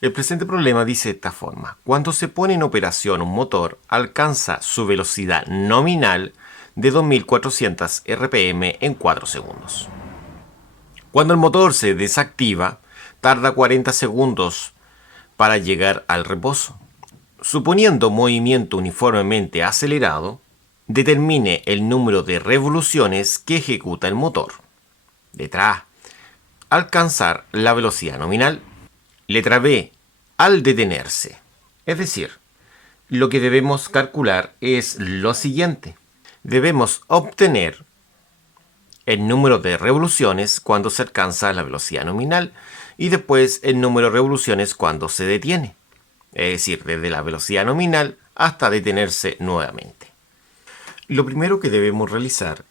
El presente problema dice de esta forma: cuando se pone en operación un motor, alcanza su velocidad nominal de 2400 RPM en 4 segundos. Cuando el motor se desactiva, tarda 40 segundos para llegar al reposo. Suponiendo movimiento uniformemente acelerado, determine el número de revoluciones que ejecuta el motor. Letra A: alcanzar la velocidad nominal. Letra B: al detenerse. Es decir, lo que debemos calcular es lo siguiente. Debemos obtener el número de revoluciones cuando se alcanza la velocidad nominal y después el número de revoluciones cuando se detiene. Es decir, desde la velocidad nominal hasta detenerse nuevamente. Lo primero que debemos realizar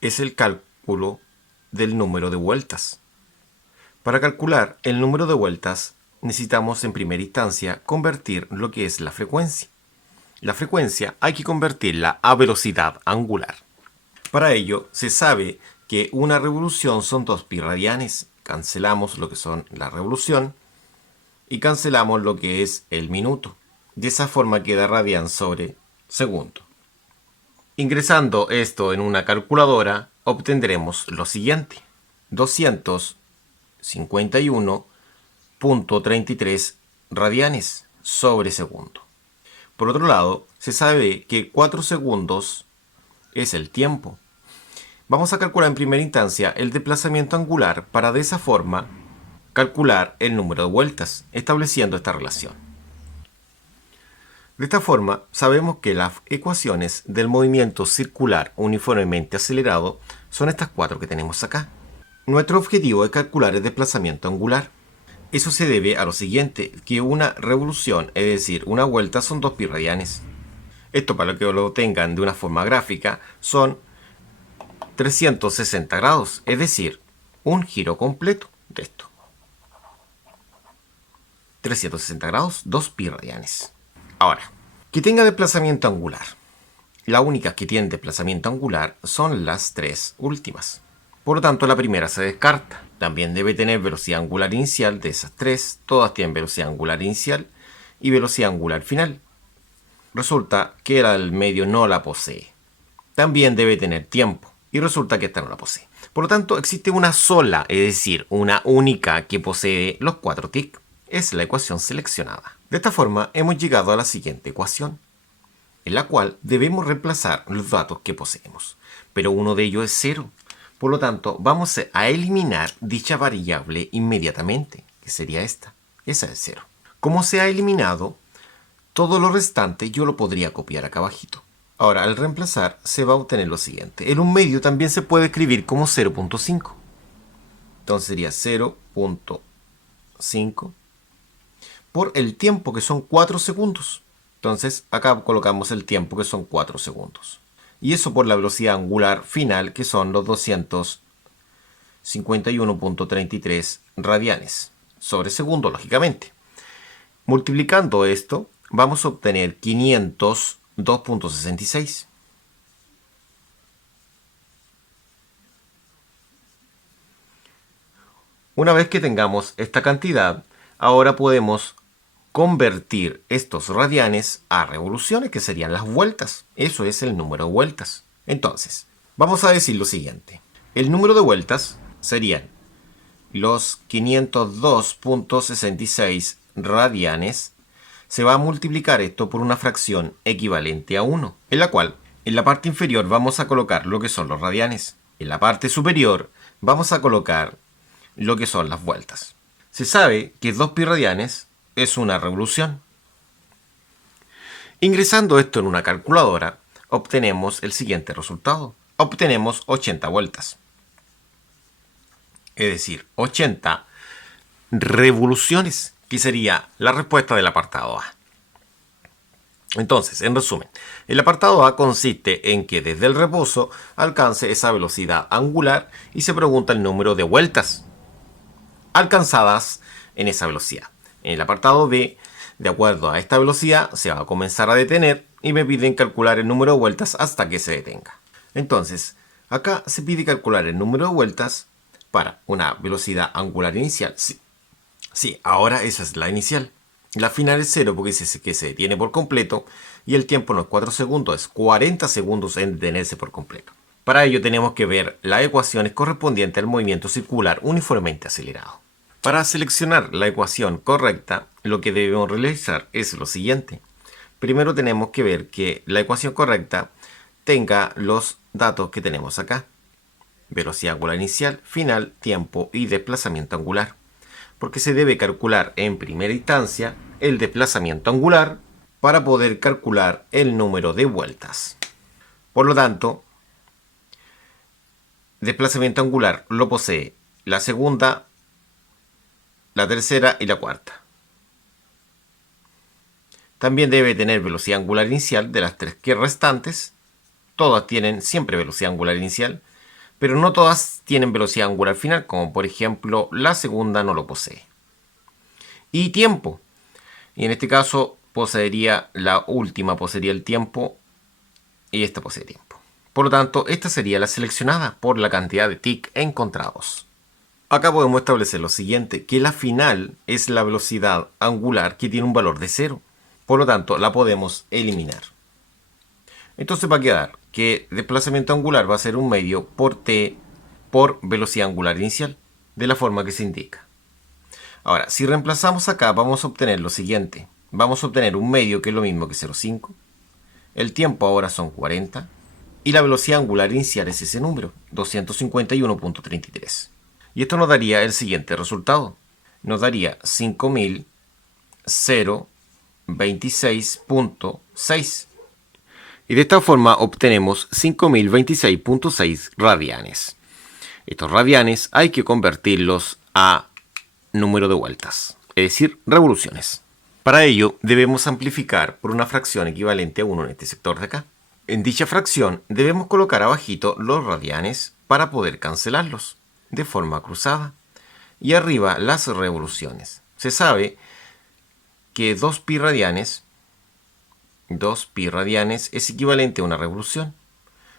es el cálculo del número de vueltas. Para calcular el número de vueltas necesitamos en primera instancia convertir lo que es la frecuencia. La frecuencia hay que convertirla a velocidad angular. Para ello se sabe que una revolución son 2 pi radianes. Cancelamos lo que son la revolución y cancelamos lo que es el minuto. De esa forma queda radian sobre segundo. Ingresando esto en una calculadora obtendremos lo siguiente: 251.33 radianes sobre segundo. Por otro lado, se sabe que 4 segundos es el tiempo. Vamos a calcular en primera instancia el desplazamiento angular para de esa forma calcular el número de vueltas, estableciendo esta relación. De esta forma, sabemos que las ecuaciones del movimiento circular uniformemente acelerado son estas 4 que tenemos acá. Nuestro objetivo es calcular el desplazamiento angular. Eso se debe a lo siguiente, que una revolución, es decir, una vuelta, son 2 pi radianes. Esto, para que lo tengan de una forma gráfica, son 360 grados, es decir, un giro completo de esto. 360 grados, 2 pi radianes. Ahora, que tenga desplazamiento angular. Las únicas que tienen desplazamiento angular son las 3 últimas. Por lo tanto, la primera se descarta. También debe tener velocidad angular inicial de esas 3. Todas tienen velocidad angular inicial y velocidad angular final. Resulta que la del medio no la posee. También debe tener tiempo y resulta que esta no la posee. Por lo tanto, existe una sola, es decir, una única que posee los 4 TIC. Es la ecuación seleccionada. De esta forma, hemos llegado a la siguiente ecuación, en la cual debemos reemplazar los datos que poseemos. Pero uno de ellos es 0. Por lo tanto, vamos a eliminar dicha variable inmediatamente, que sería esta. Esa es 0. Como se ha eliminado, todo lo restante yo lo podría copiar acá abajito. Ahora, al reemplazar, se va a obtener lo siguiente. El 1 medio también se puede escribir como 0.5. Entonces sería 0.5 por el tiempo, que son 4 segundos. Entonces, acá colocamos el tiempo, que son 4 segundos. Y eso por la velocidad angular final, que son los 251.33 radianes sobre segundo, lógicamente. Multiplicando esto, vamos a obtener 502.66. Una vez que tengamos esta cantidad, ahora podemos convertir estos radianes a revoluciones, que serían las vueltas. Eso es el número de vueltas. Entonces, vamos a decir lo siguiente. El número de vueltas serían los 502.66 radianes. Se va a multiplicar esto por una fracción equivalente a 1, en la cual en la parte inferior vamos a colocar lo que son los radianes. En la parte superior vamos a colocar lo que son las vueltas. Se sabe que 2 pi radianes es una revolución. Ingresando esto en una calculadora, obtenemos el siguiente resultado. Obtenemos 80 vueltas. Es decir, 80 revoluciones, que sería la respuesta del apartado A. Entonces, en resumen, el apartado A consiste en que desde el reposo alcance esa velocidad angular y se pregunta el número de vueltas alcanzadas en esa velocidad. En el apartado B, de acuerdo a esta velocidad, se va a comenzar a detener y me piden calcular el número de vueltas hasta que se detenga. Entonces, acá se pide calcular el número de vueltas para una velocidad angular inicial. Sí, ahora esa es la inicial. La final es 0 porque dice que se detiene por completo y el tiempo no es 4 segundos, es 40 segundos en detenerse por completo. Para ello tenemos que ver las ecuaciones correspondientes al movimiento circular uniformemente acelerado. Para seleccionar la ecuación correcta, lo que debemos realizar es lo siguiente. Primero tenemos que ver que la ecuación correcta tenga los datos que tenemos acá. Velocidad angular inicial, final, tiempo y desplazamiento angular. Porque se debe calcular en primera instancia el desplazamiento angular para poder calcular el número de vueltas. Por lo tanto, desplazamiento angular lo posee la segunda, la tercera y la cuarta. También debe tener velocidad angular inicial de las tres que restantes. Todas tienen siempre velocidad angular inicial, pero no todas tienen velocidad angular final, como por ejemplo la segunda no lo posee. Y tiempo. Y en este caso poseería la última, poseería el tiempo y esta posee tiempo. Por lo tanto, esta sería la seleccionada por la cantidad de TIC encontrados. Acá podemos establecer lo siguiente, que la final es la velocidad angular que tiene un valor de 0. Por lo tanto, la podemos eliminar. Entonces va a quedar que desplazamiento angular va a ser un medio por t por velocidad angular inicial, de la forma que se indica. Ahora, si reemplazamos acá, vamos a obtener lo siguiente. Vamos a obtener un medio que es lo mismo que 0,5. El tiempo ahora son 40. Y la velocidad angular inicial es ese número, 251.33. Y esto nos daría el siguiente resultado. Nos daría 5.026.6. Y de esta forma obtenemos 5.026.6 radianes. Estos radianes hay que convertirlos a número de vueltas, es decir, revoluciones. Para ello debemos amplificar por una fracción equivalente a 1 en este sector de acá. En dicha fracción debemos colocar abajito los radianes para poder cancelarlos de forma cruzada y arriba las revoluciones. Se sabe que 2pi radianes es equivalente a una revolución.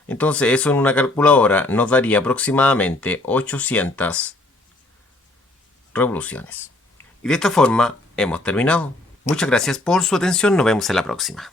Entonces eso en una calculadora nos daría aproximadamente 800 revoluciones. Y de esta forma hemos terminado. Muchas gracias por su atención, nos vemos en la próxima.